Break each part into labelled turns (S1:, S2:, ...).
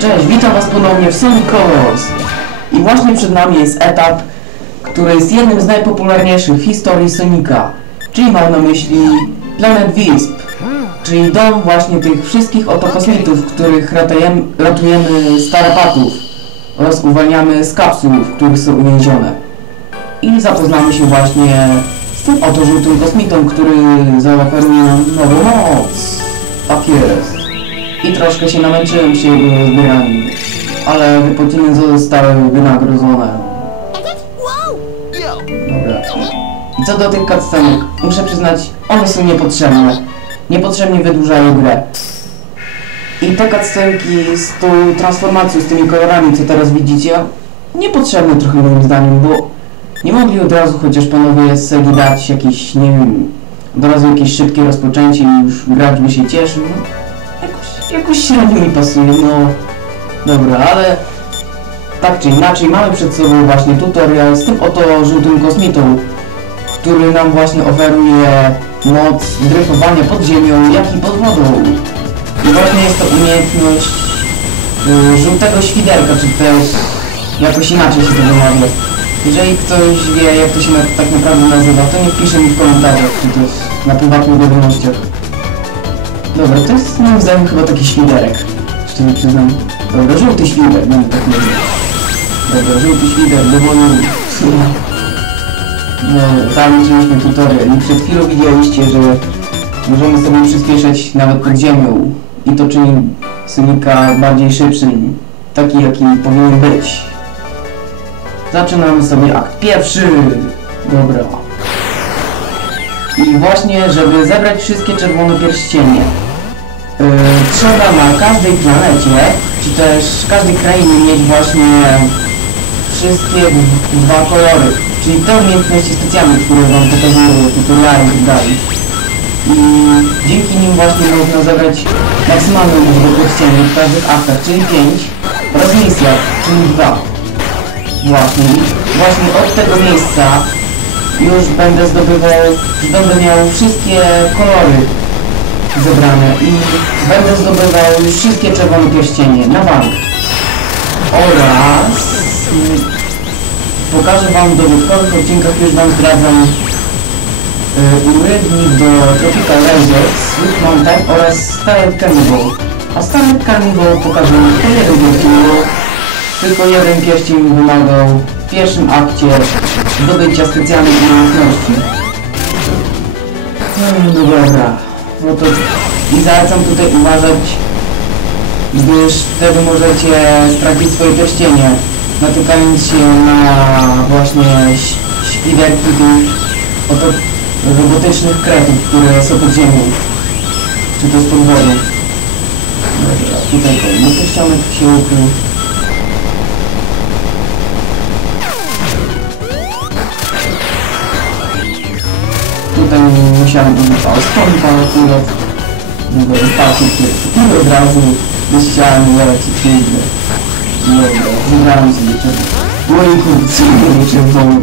S1: Cześć, witam was ponownie w Sonic Colors. I właśnie przed nami jest etap, który jest jednym z najpopularniejszych w historii Sonika. Czyli mam na myśli Planet Wisp. Czyli dom właśnie tych wszystkich oto kosmitów, których ratujemy, ratujemy starapatów oraz uwalniamy z kapsuł, w których są uwięzione. I zapoznamy się właśnie z tym oto żółtym kosmitą, który zaoferuje nową moc. Tak jest. I troszkę się namęczyłem się jego zbieraniem, ale wypociny zostały wynagrodzone. Dobra. I co do tych cutscenek, muszę przyznać, one są niepotrzebne. Niepotrzebnie wydłużają grę. I te cutscenki z tą transformacją, z tymi kolorami, co teraz widzicie, niepotrzebne trochę moim zdaniem, bo nie mogli od razu chociaż panowie z Segi dać jakieś, nie wiem, od razu jakieś szybkie rozpoczęcie i już gracz by się cieszył. Jakoś, średnio mi pasuje, no. Dobra, ale tak czy inaczej mamy przed sobą właśnie tutorial z tym oto żółtym kosmitą, który nam właśnie oferuje moc dryfowania pod ziemią, jak i pod wodą. I właśnie jest to umiejętność y, żółtego świderka, czy też jakoś inaczej się to wymawia. Jeżeli ktoś wie, jak to się na, tak naprawdę nazywa, to niech pisze mi w komentarzach, czy też na prywatnych wiadomościach. Dobra, to jest moim zdaniem chyba taki świderek. Szczerze przyznam. Dobra, żółty świder, no tak mówię. Dobra, żółty świder, do woli. No, zaliczyliśmy tutorial i przed chwilą widzieliście, że możemy sobie przyspieszać nawet pod ziemią i to czyni Sonika bardziej szybszym, taki jaki powinien być. Zaczynamy sobie akt pierwszy. Dobra. I właśnie, żeby zebrać wszystkie czerwone pierścienie, trzeba na każdej planecie, czy też każdej krainie mieć właśnie wszystkie dwa kolory. Czyli te umiejętności specjalne, które wam pokazują tutoriale i tak dalej. I dzięki nim właśnie można zebrać maksymalną liczbę pierścieni w każdych aktach, czyli 5 oraz misjach, czyli 2. Właśnie, właśnie od tego miejsca już będę zdobywał, już będę miał wszystkie kolory zebrane i będę zdobywał wszystkie czerwone pierścienie na bank. Oraz mm, pokażę wam w dodatkowych odcinkach, już wam zdradzam yy, urywnik do Tropical Razors, Sweet Mountain oraz Starlight Carnival. A Starlight Carnival pokażę jeden pierścień, bo tylko jeden pierścień wymagał w pierwszym akcie zdobycia specjalnej umiejętności. No, no dobra, no to i zalecam tutaj uważać, gdyż wtedy możecie stracić swoje pierścienie, natykając się na właśnie świderki tych oto robotycznych kretów, które są pod ziemią, czy to jest pod wodą. Dobra, tutaj ten pierścionek się ukrył. Tutaj musiałem użyć skąd akurat. No bo patrzeć i od razu do ściany leci kurde. Dobra, wybrałem sobie czerwony. Moim kurczę, czerwoną.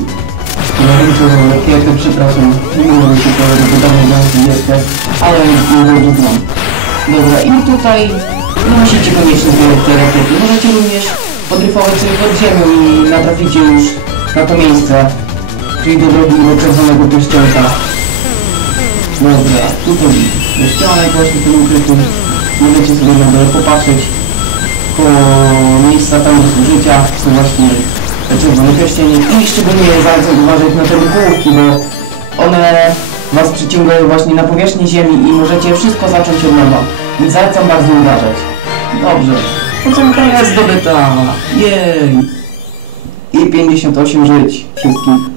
S1: Pomarańczową rakietę, przepraszam. Nie mogę się bo tam nie jest, ale nie wyglądam. Dobra, i tutaj nie musicie koniecznie zbierać te rakiety. Możecie również podryfować sobie pod ziemią i natraficie już na to miejsce, czyli do drogiego czerwonego pierścionka. Dobra, tutaj pierścionek właśnie ten ukryty. Możecie sobie na dole popatrzeć po miejsca tam do zużycia, są właśnie czerwone pierścienie i szczególnie zalecam uważać na te bułki, bo one was przyciągają właśnie na powierzchnię ziemi i możecie wszystko zacząć od nowa. Więc zalecam bardzo uważać. Dobrze. Ocenka jest zdobyta. Jej. I 58 żyć wszystkich.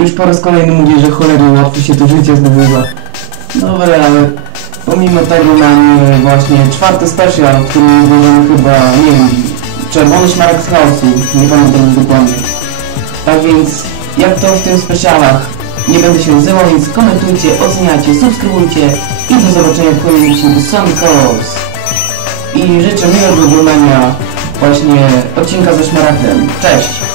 S1: Już po raz kolejny mówię, że cholernie łatwo się to życie zdobywa. Dobra, ale pomimo tego mamy właśnie czwarty special, w którym chyba, nie wiem, czerwony szmarek z chaosu, nie pamiętam dokładnie. Tak więc, jak to w tym specialach, nie będę się odzywał, więc komentujcie, oceniajcie, subskrybujcie i do zobaczenia w kolejnym odcinku Sun Colors. I życzę miłego oglądania właśnie odcinka ze szmaragdem. Cześć!